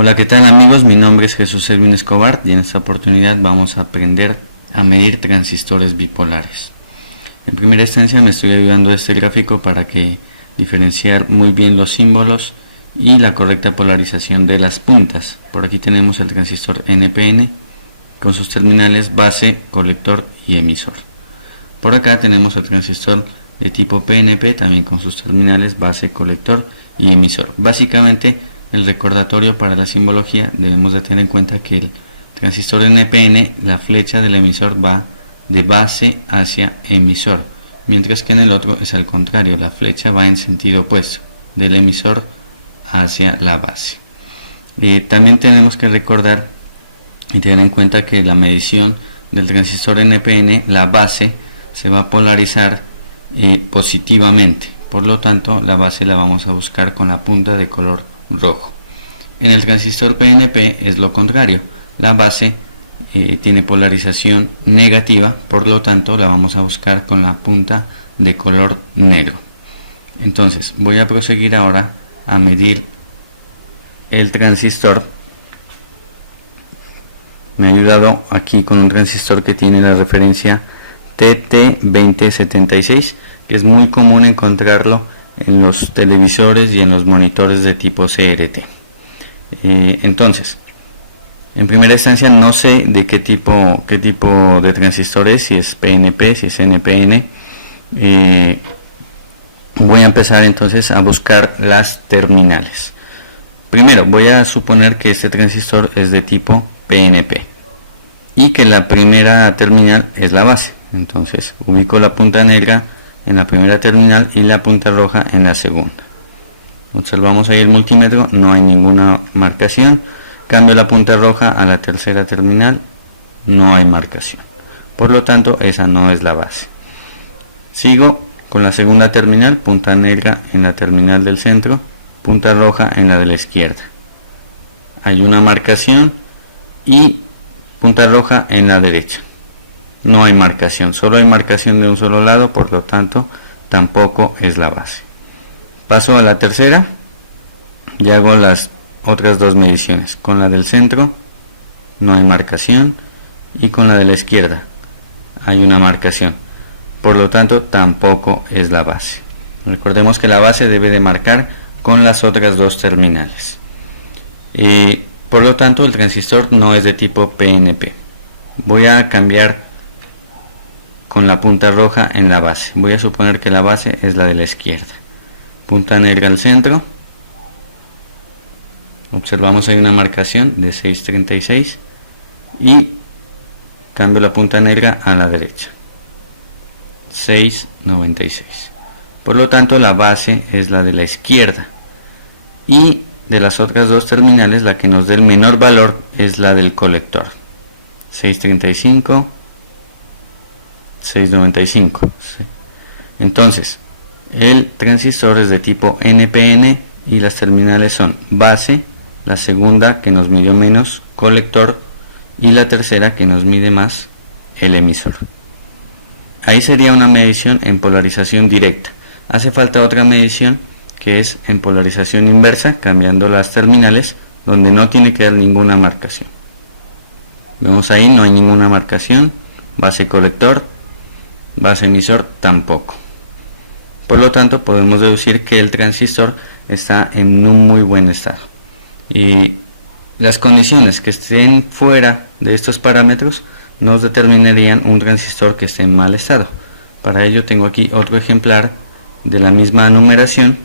Hola, ¿qué tal amigos? Mi nombre es Jesús Edwin Escobar y en esta oportunidad vamos a aprender a medir transistores bipolares. En primera instancia me estoy ayudando de este gráfico para que diferenciar muy bien los símbolos y la correcta polarización de las puntas. Por aquí tenemos el transistor NPN con sus terminales base, colector y emisor. Por acá tenemos el transistor de tipo PNP también con sus terminales base, colector y emisor. Básicamente, el recordatorio para la simbología, debemos de tener en cuenta que el transistor NPN, la flecha del emisor va de base hacia emisor, mientras que en el otro es al contrario, la flecha va en sentido opuesto, del emisor hacia la base. También tenemos que recordar y tener en cuenta que la medición del transistor NPN, la base, se va a polarizar positivamente, por lo tanto la base la vamos a buscar con la punta de color rojo. En el transistor PNP es lo contrario, la base tiene polarización negativa, por lo tanto la vamos a buscar con la punta de color negro. Entonces voy a proseguir ahora a medir el transistor. Me ha ayudado aquí con un transistor que tiene la referencia TT2076, que es muy común encontrarlo en los televisores y en los monitores de tipo CRT. Entonces, en primera instancia no sé de qué tipo de transistor es, si es PNP, si es NPN. Voy a empezar entonces a buscar las terminales. Primero voy a suponer que este transistor es de tipo PNP y que la primera terminal es la base. Entonces ubico la punta negra en la primera terminal y la punta roja en la segunda. Observamos ahí el multímetro, no hay ninguna marcación. Cambio la punta roja a la tercera terminal, no hay marcación. Por lo tanto, esa no es la base. Sigo con la segunda terminal, punta negra en la terminal del centro, punta roja en la de la izquierda. Hay una marcación y punta roja en la derecha. No hay marcación, solo hay marcación de un solo lado, por lo tanto tampoco es la base. Paso a la tercera y hago las otras dos mediciones. Con la del centro no hay marcación y con la de la izquierda hay una marcación, por lo tanto tampoco es la base. Recordemos que la base debe de marcar con las otras dos terminales. Por lo tanto el transistor no es de tipo PNP. Voy a cambiar con la punta roja en la base. Voy a suponer que la base es la de la izquierda. Punta negra al centro. Observamos hay una marcación de 636 y cambio la punta negra a la derecha. 696. Por lo tanto la base es la de la izquierda y de las otras dos terminales la que nos dé el menor valor es la del colector. 635, 695. Entonces el transistor es de tipo NPN y las terminales son base, la segunda que nos midió menos, colector, y la tercera que nos mide más, el emisor. Ahí sería una medición en polarización directa. Hace falta otra medición que es en polarización inversa, cambiando las terminales, donde no tiene que dar ninguna marcación. Vemos ahí, no hay ninguna marcación, base colector, base emisor tampoco. Por lo tanto podemos deducir que el transistor está en un muy buen estado. Y las condiciones que estén fuera de estos parámetros nos determinarían un transistor que esté en mal estado. Para ello tengo aquí otro ejemplar de la misma numeración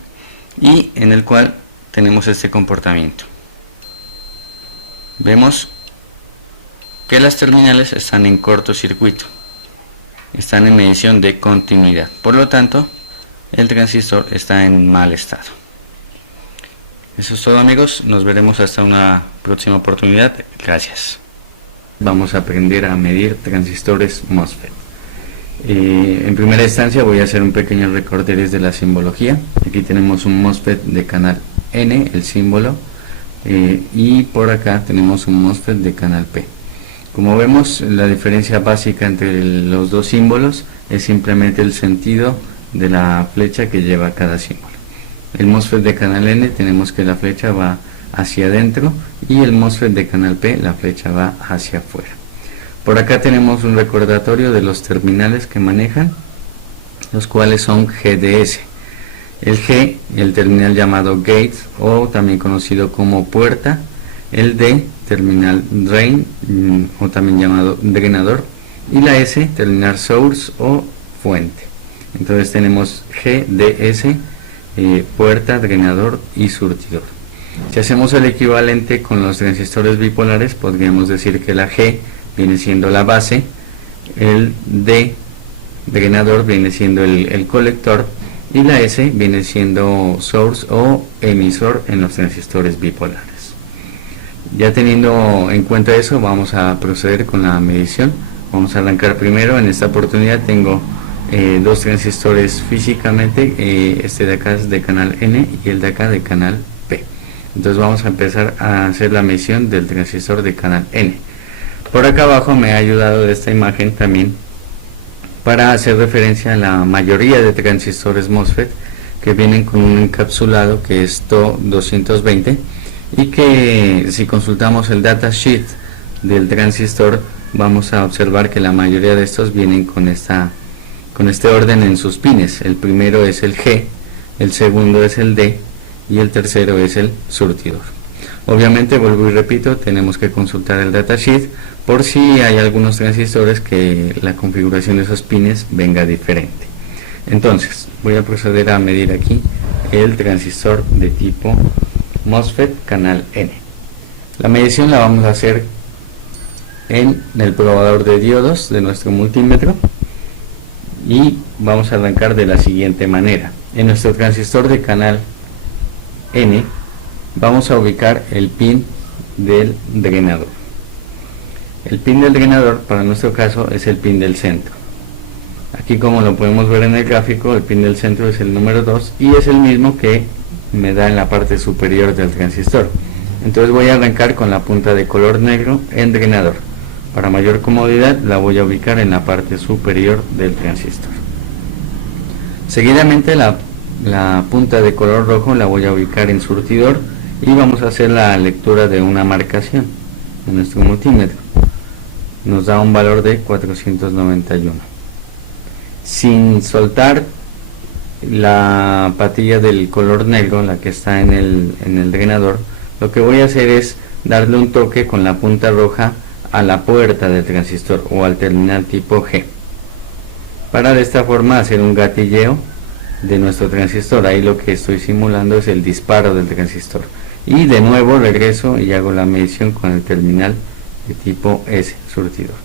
y en el cual tenemos este comportamiento. Vemos que las terminales están en cortocircuito, están en medición de continuidad, por lo tanto el transistor está en mal estado. Eso es todo amigos, nos veremos hasta una próxima oportunidad. Gracias. Vamos a aprender a medir transistores MOSFET. En primera instancia voy a hacer un pequeño recorderis de la simbología. Aquí tenemos un MOSFET de canal N, el símbolo, y por acá tenemos un MOSFET de canal P. Como vemos, la diferencia básica entre los dos símbolos es simplemente el sentido de la flecha que lleva cada símbolo. El MOSFET de canal N tenemos que la flecha va hacia adentro y el MOSFET de canal P, la flecha va hacia afuera. Por acá tenemos un recordatorio de los terminales que manejan, los cuales son GDS. El G, el terminal llamado Gate o también conocido como puerta. El D, terminal Drain o también llamado drenador. Y la S, terminal Source o fuente. Entonces tenemos GDS, puerta, drenador y surtidor. Si hacemos el equivalente con los transistores bipolares, podríamos decir que la G viene siendo la base, el D, drenador, viene siendo el colector, y la S viene siendo source o emisor en los transistores bipolares. Ya teniendo en cuenta eso, vamos a proceder con la medición. Vamos a arrancar primero. En esta oportunidad tengo dos transistores físicamente, este de acá es de canal N y el de acá de canal P. Entonces vamos a empezar a hacer la medición del transistor de canal N. Por acá abajo me ha ayudado de esta imagen también para hacer referencia a la mayoría de transistores MOSFET que vienen con un encapsulado que es TO220 y que si consultamos el datasheet del transistor vamos a observar que la mayoría de estos vienen con este orden en sus pines. El primero es el G, el segundo es el D y el tercero es el surtidor. Obviamente, vuelvo y repito, tenemos que consultar el datasheet por si hay algunos transistores que la configuración de esos pines venga diferente. Entonces voy a proceder a medir aquí el transistor de tipo MOSFET canal N. La medición la vamos a hacer en el probador de diodos de nuestro multímetro y vamos a arrancar de la siguiente manera. En nuestro transistor de canal N vamos a ubicar el pin del drenador. El pin del drenador para nuestro caso es el pin del centro. Aquí, como lo podemos ver en el gráfico, el pin del centro es el número 2 y es el mismo que me da en la parte superior del transistor. Entonces voy a arrancar con la punta de color negro en drenador. Para mayor comodidad la voy a ubicar en la parte superior del transistor. Seguidamente la punta de color rojo la voy a ubicar en surtidor y vamos a hacer la lectura de una marcación en nuestro multímetro. Nos da un valor de 491. Sin soltar la patilla del color negro, la que está en el drenador, lo que voy a hacer es darle un toque con la punta roja a la puerta del transistor o al terminal tipo G, para de esta forma hacer un gatilleo de nuestro transistor. Ahí lo que estoy simulando es el disparo del transistor. Y de nuevo regreso y hago la medición con el terminal de tipo S, surtidor.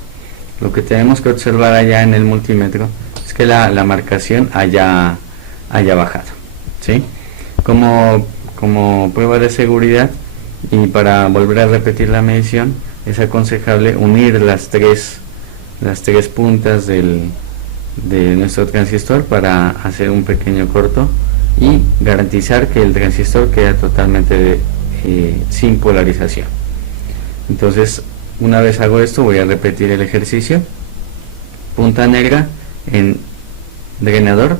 Lo que tenemos que observar allá en el multímetro es que la marcación haya bajado, ¿sí? Como prueba de seguridad y para volver a repetir la medición, es aconsejable unir las tres puntas de nuestro transistor para hacer un pequeño corto y garantizar que el transistor queda totalmente sin polarización. Entonces, una vez hago esto, voy a repetir el ejercicio. Punta negra en drenador,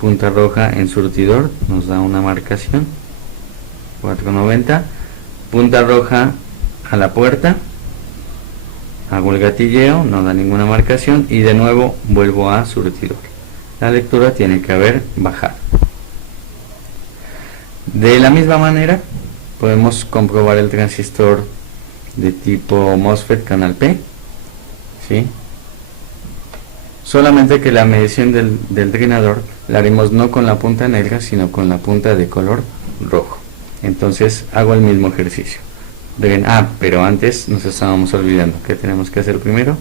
punta roja en surtidor, nos da una marcación 490. Punta roja a la puerta, hago el gatilleo, no da ninguna marcación y de nuevo vuelvo a surtidor. La lectura tiene que haber bajado. De la misma manera podemos comprobar el transistor de tipo MOSFET canal P, ¿sí? Solamente que la medición del drenador la haremos no con la punta negra sino con la punta de color rojo. Entonces hago el mismo ejercicio. Pero antes nos estábamos olvidando que tenemos que hacer primero: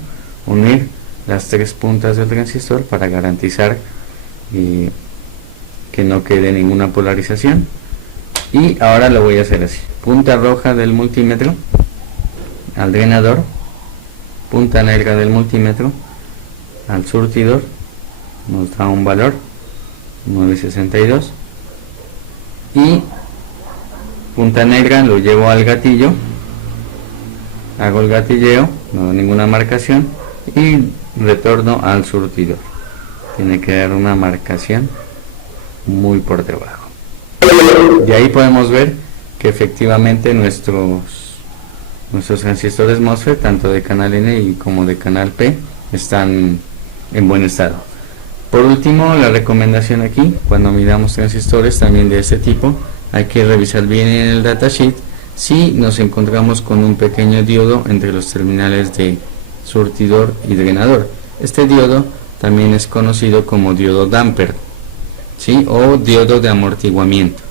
unir las tres puntas del transistor para garantizar que no quede ninguna polarización. Y ahora lo voy a hacer así: punta roja del multímetro al drenador, punta negra del multímetro al surtidor, nos da un valor 962, y punta negra lo llevo al gatillo, hago el gatilleo, no da ninguna marcación y retorno al surtidor. Tiene que dar una marcación muy por debajo. De ahí podemos ver que efectivamente nuestros transistores MOSFET, tanto de canal N y como de canal P, están en buen estado. Por último, la recomendación aquí, cuando midamos transistores también de este tipo, hay que revisar bien en el datasheet si nos encontramos con un pequeño diodo entre los terminales de surtidor y drenador. Este diodo también es conocido como diodo damper, ¿sí? O diodo de amortiguamiento.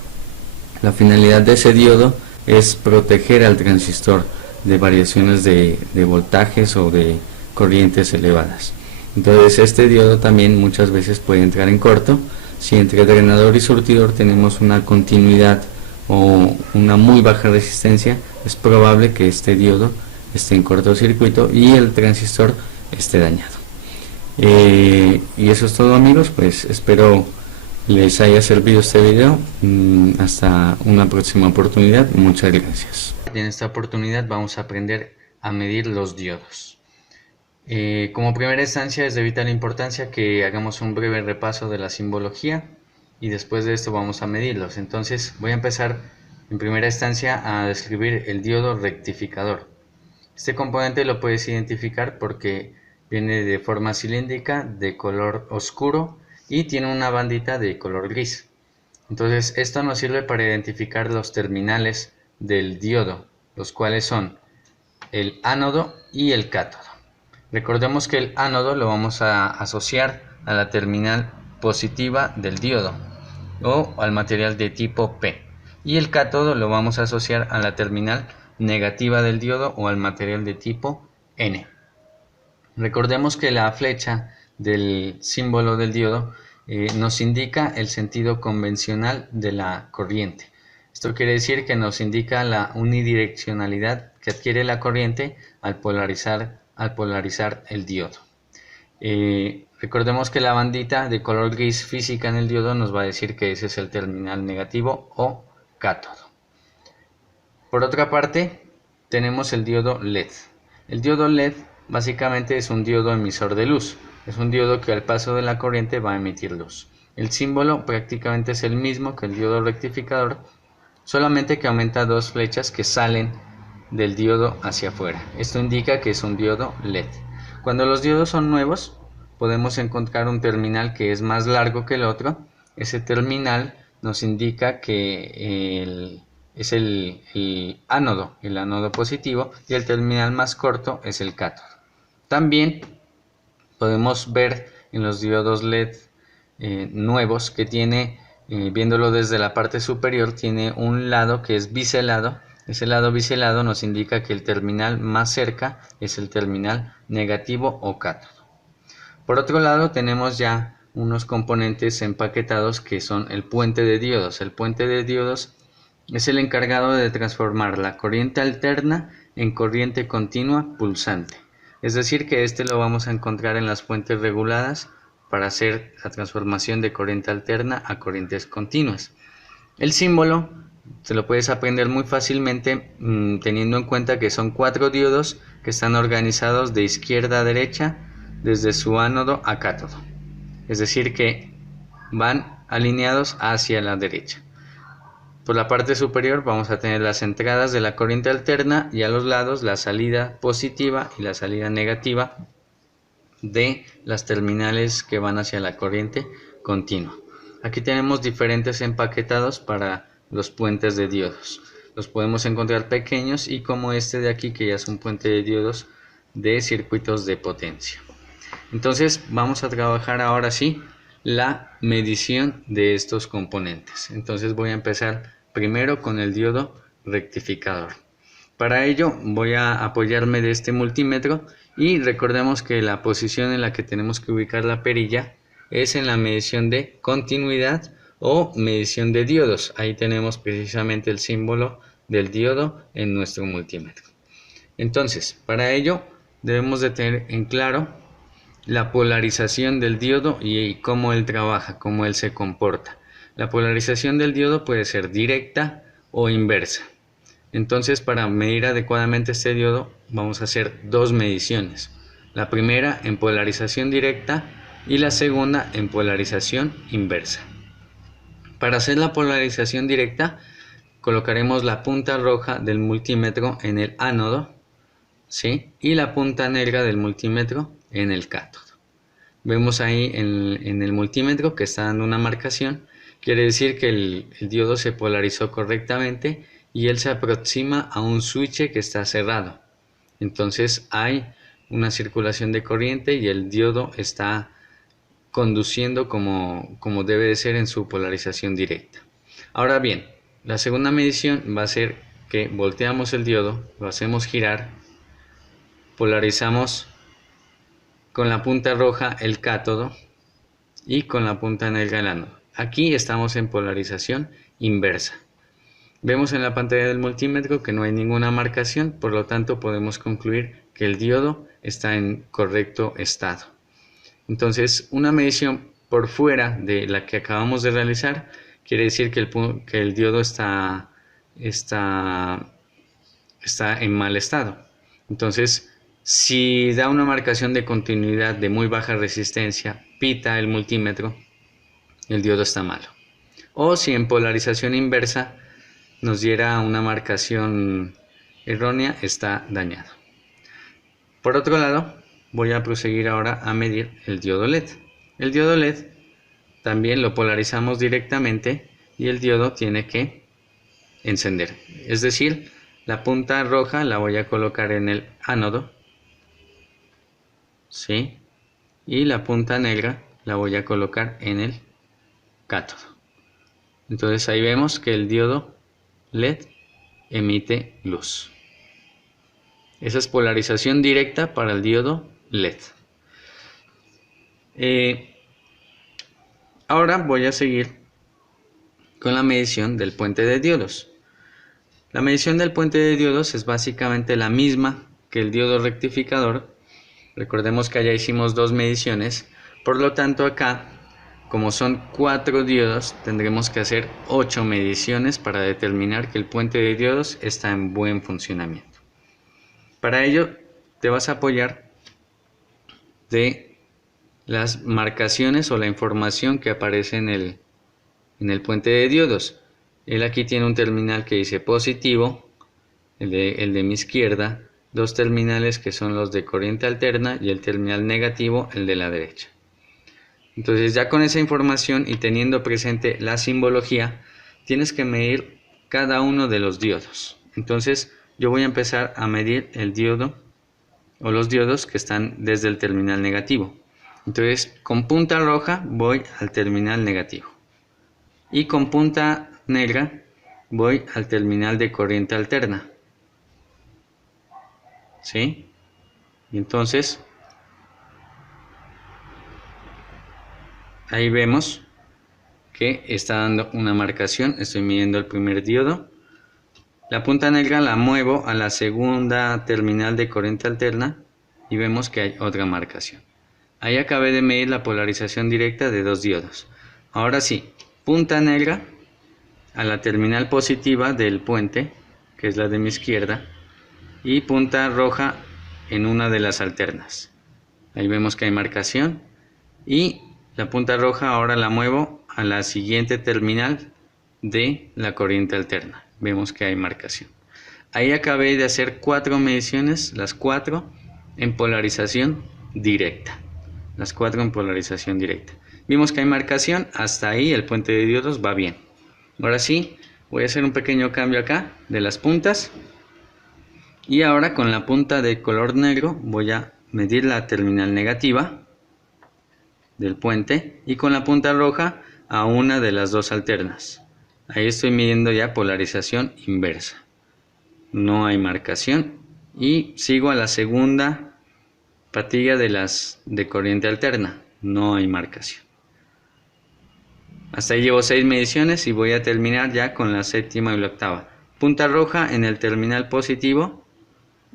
La finalidad de ese diodo es proteger al transistor de variaciones de voltajes o de corrientes elevadas. Entonces este diodo también muchas veces puede entrar en corto. Si entre drenador y surtidor tenemos una continuidad o una muy baja resistencia, es probable que este diodo esté en cortocircuito y el transistor esté dañado. Y eso es todo, amigos. Pues espero les haya servido este video. Hasta una próxima oportunidad. Muchas gracias. En esta oportunidad vamos a aprender a medir los diodos. Como primera instancia es de vital importancia que hagamos un breve repaso de la simbología y después de esto vamos a medirlos. Entonces voy a empezar en primera instancia a describir el diodo rectificador. Este componente lo puedes identificar porque viene de forma cilíndrica, de color oscuro y tiene una bandita de color gris. Entonces esto nos sirve para identificar los terminales del diodo, los cuales son el ánodo y el cátodo. Recordemos que el ánodo lo vamos a asociar a la terminal positiva del diodo o al material de tipo P, y el cátodo lo vamos a asociar a la terminal negativa del diodo o al material de tipo N. Recordemos que la flecha del símbolo del diodo nos indica el sentido convencional de la corriente. Esto quiere decir que nos indica la unidireccionalidad que adquiere la corriente al polarizar el diodo. Recordemos que la bandita de color gris física en el diodo nos va a decir que ese es el terminal negativo o cátodo. Por otra parte, tenemos el diodo LED. El diodo LED básicamente es un diodo emisor de luz. Es un diodo que al paso de la corriente va a emitir luz. El símbolo prácticamente es el mismo que el diodo rectificador, solamente que aumenta dos flechas que salen del diodo hacia afuera. Esto indica que es un diodo LED. Cuando los diodos son nuevos, podemos encontrar un terminal que es más largo que el otro. Ese terminal nos indica que es el ánodo positivo, y el terminal más corto es el cátodo. También podemos ver en los diodos LED nuevos que tiene, viéndolo desde la parte superior, tiene un lado que es biselado. Ese lado biselado nos indica que el terminal más cerca es el terminal negativo o cátodo. Por otro lado, tenemos ya unos componentes empaquetados que son el puente de diodos. El puente de diodos es el encargado de transformar la corriente alterna en corriente continua pulsante. Es decir, que este lo vamos a encontrar en las fuentes reguladas para hacer la transformación de corriente alterna a corrientes continuas. El símbolo te lo puedes aprender muy fácilmente teniendo en cuenta que son 4 diodos que están organizados de izquierda a derecha desde su ánodo a cátodo. Es decir, que van alineados hacia la derecha. Por la parte superior vamos a tener las entradas de la corriente alterna y a los lados la salida positiva y la salida negativa de las terminales que van hacia la corriente continua. Aquí tenemos diferentes empaquetados para los puentes de diodos. Los podemos encontrar pequeños y como este de aquí, que ya es un puente de diodos de circuitos de potencia. Entonces vamos a trabajar ahora sí la medición de estos componentes. Entonces voy a empezar primero con el diodo rectificador. Para ello voy a apoyarme de este multímetro y recordemos que la posición en la que tenemos que ubicar la perilla es en la medición de continuidad o medición de diodos. Ahí tenemos precisamente el símbolo del diodo en nuestro multímetro. Entonces, para ello debemos de tener en claro la polarización del diodo y cómo él trabaja, cómo él se comporta. La polarización del diodo puede ser directa o inversa. Entonces, para medir adecuadamente este diodo vamos a hacer dos mediciones. La primera en polarización directa y la segunda en polarización inversa. Para hacer la polarización directa colocaremos la punta roja del multímetro en el ánodo, ¿sí? Y la punta negra del multímetro en el cátodo. Vemos ahí en el multímetro que está dando una marcación, quiere decir que el diodo se polarizó correctamente y él se aproxima a un switch que está cerrado. Entonces hay una circulación de corriente y el diodo está conduciendo como debe de ser en su polarización directa. Ahora bien, la segunda medición va a ser que volteamos el diodo, lo hacemos girar, polarizamos con la punta roja el cátodo y con la punta negra el ánodo. Aquí estamos en polarización inversa. Vemos en la pantalla del multímetro que no hay ninguna marcación, por lo tanto podemos concluir que el diodo está en correcto estado. Entonces, una medición por fuera de la que acabamos de realizar quiere decir que el diodo está en mal estado. Entonces, si da una marcación de continuidad de muy baja resistencia, pita el multímetro, el diodo está malo. O si en polarización inversa nos diera una marcación errónea, está dañado. Por otro lado, voy a proseguir ahora a medir el diodo LED. El diodo LED también lo polarizamos directamente y el diodo tiene que encender. Es decir, la punta roja la voy a colocar en el ánodo, ¿sí? Y la punta negra la voy a colocar en el cátodo. Entonces ahí vemos que el diodo LED emite luz. Esa es polarización directa para el diodo LED. Ahora voy a seguir con la medición del puente de diodos. La medición del puente de diodos es básicamente la misma que el diodo rectificador. Recordemos que allá hicimos dos mediciones, por lo tanto acá, como son 4 diodos, tendremos que hacer 8 mediciones para determinar que el puente de diodos está en buen funcionamiento. Para ello te vas a apoyar de las marcaciones o la información que aparece en el puente de diodos. Él aquí tiene un terminal que dice positivo, el de mi izquierda, dos terminales que son los de corriente alterna y el terminal negativo, el de la derecha. Entonces ya con esa información y teniendo presente la simbología, tienes que medir cada uno de los diodos. Entonces yo voy a empezar a medir el diodo o los diodos que están desde el terminal negativo. Entonces con punta roja voy al terminal negativo y con punta negra voy al terminal de corriente alterna, ¿sí? Y entonces ahí vemos que está dando una marcación. Estoy midiendo el primer diodo. La punta negra la muevo a la segunda terminal de corriente alterna y vemos que hay otra marcación. Ahí acabé de medir la polarización directa de dos diodos. Ahora sí, punta negra a la terminal positiva del puente, que es la de mi izquierda, y punta roja en una de las alternas. Ahí vemos que hay marcación y la punta roja ahora la muevo a la siguiente terminal de la corriente alterna. Vemos que hay marcación. Ahí acabé de hacer 4 mediciones, las 4 en polarización directa. Las 4 en polarización directa. Vimos que hay marcación, hasta ahí el puente de diodos va bien. Ahora sí, voy a hacer un pequeño cambio acá de las puntas. Y ahora con la punta de color negro voy a medir la terminal negativa del puente y con la punta roja a una de las dos alternas. Ahí estoy midiendo ya polarización inversa. No hay marcación y sigo a la segunda patilla de corriente alterna. No hay marcación. Hasta ahí llevo 6 mediciones y voy a terminar ya con la séptima y la octava. Punta roja en el terminal positivo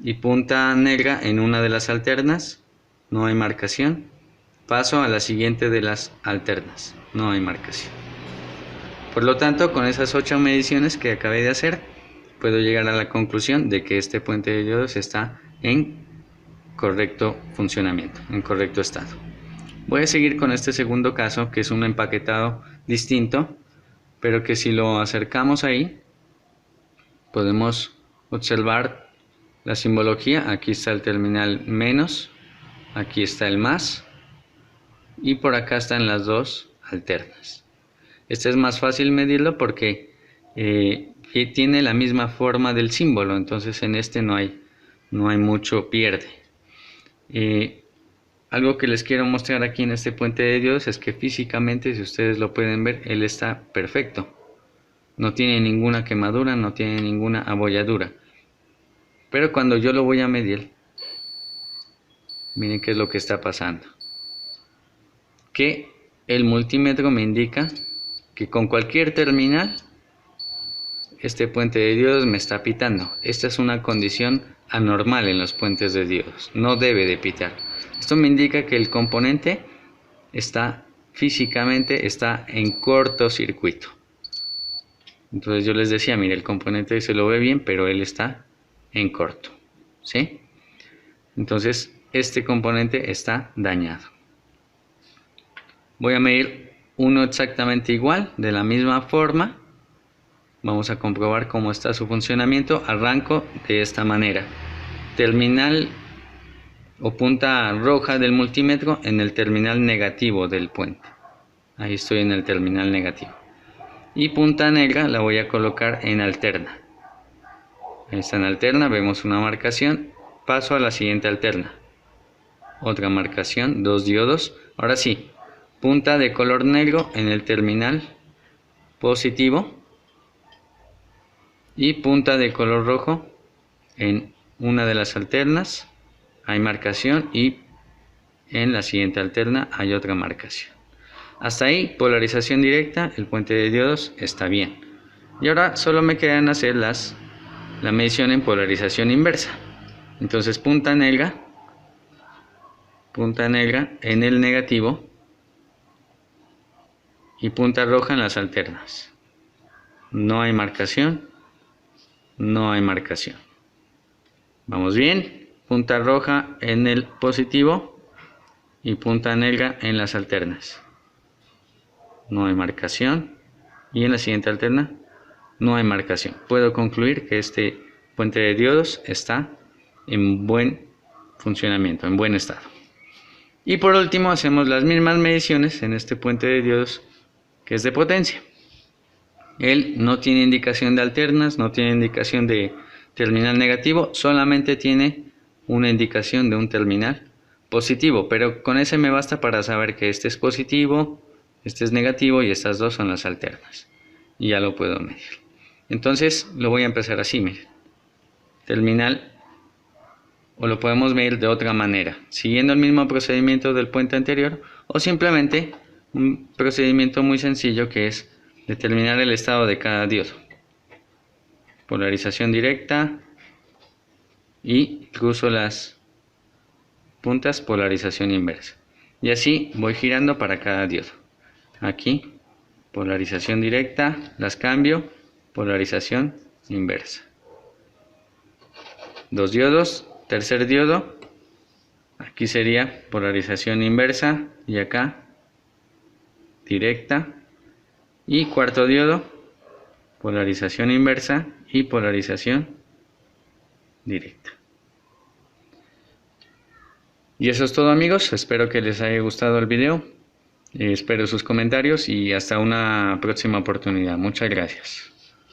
y punta negra en una de las alternas. No hay marcación. Paso a la siguiente de las alternas. No hay marcación. Por lo tanto, con esas 8 mediciones que acabé de hacer, puedo llegar a la conclusión de que este puente de diodos está en correcto funcionamiento, en correcto estado. Voy a seguir con este segundo caso, que es un empaquetado distinto, pero que si lo acercamos ahí, podemos observar la simbología. Aquí está el terminal menos, aquí está el más y por acá están las dos alternas. Este es más fácil medirlo porque tiene la misma forma del símbolo, entonces en este no hay mucho pierde. Algo que les quiero mostrar aquí en este puente de diodos es que físicamente, si ustedes lo pueden ver, él está perfecto. No tiene ninguna quemadura, no tiene ninguna abolladura. Pero cuando yo lo voy a medir, miren qué es lo que está pasando. Que el multímetro me indica que con cualquier terminal, este puente de diodos me está pitando. Esta es una condición anormal en los puentes de diodos. No debe de pitar. Esto me indica que el componente físicamente está en cortocircuito. Entonces yo les decía, mire, el componente se lo ve bien, pero él está en corto, ¿sí? Entonces este componente está dañado. Voy a medir uno exactamente igual, de la misma forma. Vamos a comprobar cómo está su funcionamiento. Arranco de esta manera. Terminal o punta roja del multímetro en el terminal negativo del puente. Ahí estoy en el terminal negativo. Y punta negra la voy a colocar en alterna. Ahí está en alterna, vemos una marcación. Paso a la siguiente alterna. Otra marcación, 2 diodos. Ahora sí, punta de color negro en el terminal positivo. Y punta de color rojo en una de las alternas. Hay marcación y en la siguiente alterna hay otra marcación. Hasta ahí, polarización directa, el puente de diodos está bien. Y ahora solo me quedan hacer la medición en polarización inversa. Entonces punta negra en el negativo y punta roja en las alternas. No hay marcación, no hay marcación. Vamos bien. Punta roja en el positivo y punta negra en las alternas. No hay marcación. Y en la siguiente alterna no hay marcación. Puedo concluir que este puente de diodos está en buen funcionamiento, en buen estado. Y por último hacemos las mismas mediciones en este puente de diodos que es de potencia. Él no tiene indicación de alternas, no tiene indicación de terminal negativo, solamente tiene una indicación de un terminal positivo, pero con ese me basta para saber que este es positivo, este es negativo y estas dos son las alternas. Y ya lo puedo medir. Entonces lo voy a empezar así, miren. Terminal, o lo podemos medir de otra manera, siguiendo el mismo procedimiento del puente anterior, o simplemente un procedimiento muy sencillo que es determinar el estado de cada diodo. Polarización directa y cruzo las puntas, polarización inversa. Y así voy girando para cada diodo. Aquí, polarización directa, las cambio, polarización inversa. 2 diodos, tercer diodo, aquí sería polarización inversa y acá directa. Y cuarto diodo, polarización inversa y polarización directa. Y eso es todo, amigos, espero que les haya gustado el video, espero sus comentarios y hasta una próxima oportunidad. Muchas gracias.